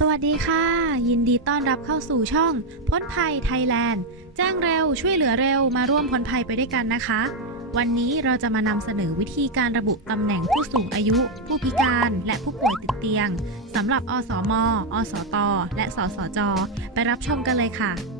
สวัสดีค่ะ ยินดีต้อนรับเข้าสู่ช่องพ้นภัยไทยแลนด์แจ้งเร็วช่วยเหลือเร็วมาร่วมพ้นภัยไปด้วยกันนะคะ วันนี้เราจะมานำเสนอวิธีการระบุตำแหน่งผู้สูงอายุ ผู้พิการ และผู้ป่วยติดเตียงสำหรับอสม อสต และสสจ ไปรับชมกันเลยค่ะ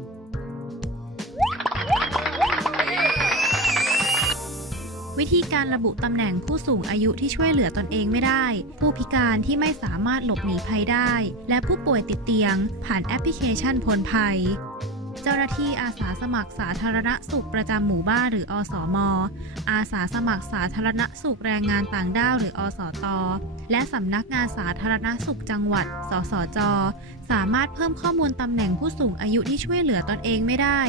วิธีการระบุตำแหน่งผู้สูงอายุที่ช่วยเหลือตนเองไม่ได้ ผู้พิการที่ไม่สามารถหลบหนีภัยได้ และผู้ป่วยติดเตียง ผ่านแอปพลิเคชันพลภัย จ้าหน้าที่อาสาสมัครสาธารณสุขประจำหมู่บ้านหรืออสม อาสาสมัครสาธารณสุขแรงงานต่างด้าวหรืออสต และสำนักงานสาธารณสุขจังหวัด สสจ สามารถเพิ่มข้อมูลตำแหน่งผู้สูงอายุที่ช่วยเหลือตนเองไม่ได้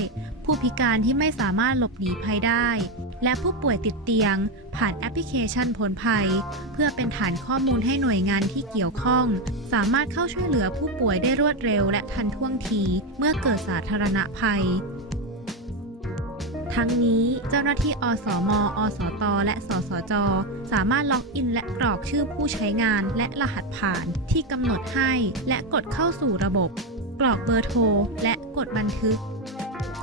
ผู้พิการที่ไม่สามารถหลบหนีภัยได้ และผู้ป่วยติดเตียง ผ่านแอปพลิเคชันพ้นภัย เพื่อเป็นฐานข้อมูลให้หน่วยงานที่เกี่ยวข้อง สามารถเข้าช่วยเหลือผู้ป่วยได้รวดเร็วและทันท่วงที เมื่อเกิดสาธารณภัย ทั้งนี้เจ้าหน้าที่อสม อสต และ สสจ สามารถล็อกอินและกรอกชื่อผู้ใช้งานและรหัสผ่านที่กำหนดให้ และกดเข้าสู่ระบบ กรอกเบอร์โทร และกดบันทึก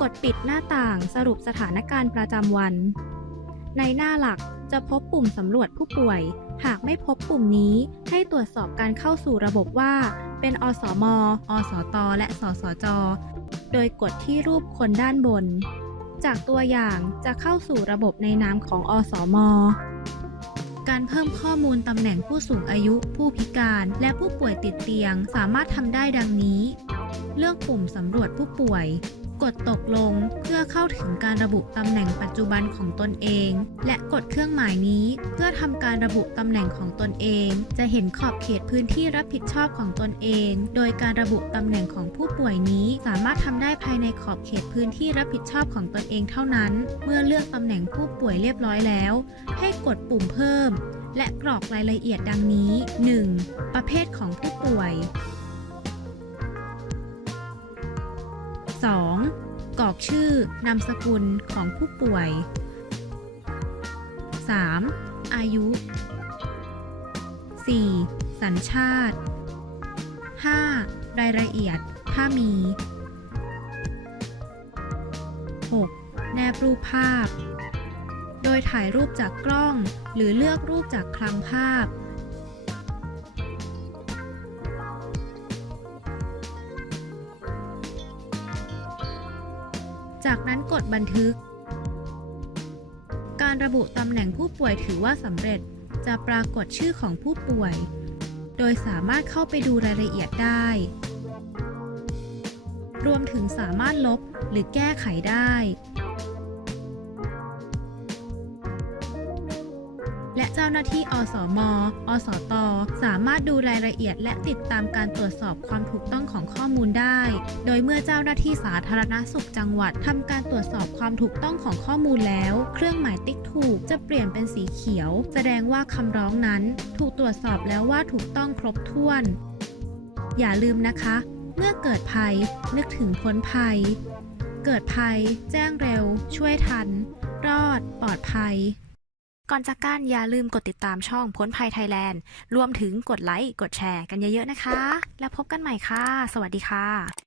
กดปิดหน้าต่างสรุปสถานการณ์ประจำวัน ในหน้าหลักจะพบปุ่มสำรวจผู้ป่วย หากไม่พบปุ่มนี้ให้ตรวจสอบการเข้าสู่ระบบว่า เป็นอสม อสต และสสจ โดยกดที่รูปคนด้านบน จากตัวอย่างจะเข้าสู่ระบบในนามของอสม การเพิ่มข้อมูลตำแหน่งผู้สูงอายุ ผู้พิการ และผู้ป่วยติดเตียง สามารถทำได้ดังนี้ เลือกปุ่มสำรวจผู้ป่วย กดตกลงเพื่อเข้าถึงการระบุตำแหน่งปัจจุบันของตนเอง และกดเครื่องหมายนี้เพื่อทำการระบุตำแหน่งของตนเอง จะเห็นขอบเขตพื้นที่รับผิดชอบของตนเอง โดยการระบุตำแหน่งของผู้ป่วยนี้สามารถทำได้ภายในขอบเขตพื้นที่รับผิดชอบของตนเองเท่านั้น เมื่อเลือกตำแหน่งผู้ป่วยเรียบร้อยแล้ว ให้กดปุ่มเพิ่ม และกรอกรายละเอียดดังนี้ 1. ประเภทของผู้ป่วย 2. กรอกชื่อนามสกุลของผู้ป่วย 3. อายุ 4. สัญชาติ 5. รายละเอียด ถ้ามี 6. แนบรูปภาพ โดยถ่ายรูปจากกล้อง หรือเลือกรูปจากคลังภาพ จากนั้นกดบันทึก การระบุตำแหน่งผู้ป่วยถือว่าสำเร็จ จะปรากฏชื่อของผู้ป่วย โดยสามารถเข้าไปดูรายละเอียดได้ รวมถึงสามารถลบหรือแก้ไขได้ และเจ้าหน้าที่อสม อสต สามารถดูรายละเอียด และติดตามการตรวจสอบความถูกต้องของข้อมูลได้ โดยเมื่อเจ้าหน้าที่สาธารณสุขจังหวัดทำการตรวจสอบความถูกต้องของข้อมูลแล้ว เครื่องหมายติ๊กถูกจะเปลี่ยนเป็นสีเขียว แสดงว่าคำร้องนั้น ถูกตรวจสอบแล้วว่าถูกต้องครบถ้วน อย่าลืมนะคะ เมื่อเกิดภัย นึกถึงพ้นภัย เกิดภัย แจ้งเร็ว ช่วยทัน รอด ปลอดภัย ก่อนจากกันอย่าลืมกดติดตามช่องพ้นภัยไทยแลนด์ รวมถึงกดไลค์ กดแชร์กันเยอะๆนะคะ แล้วพบกันใหม่ค่ะ สวัสดีค่ะ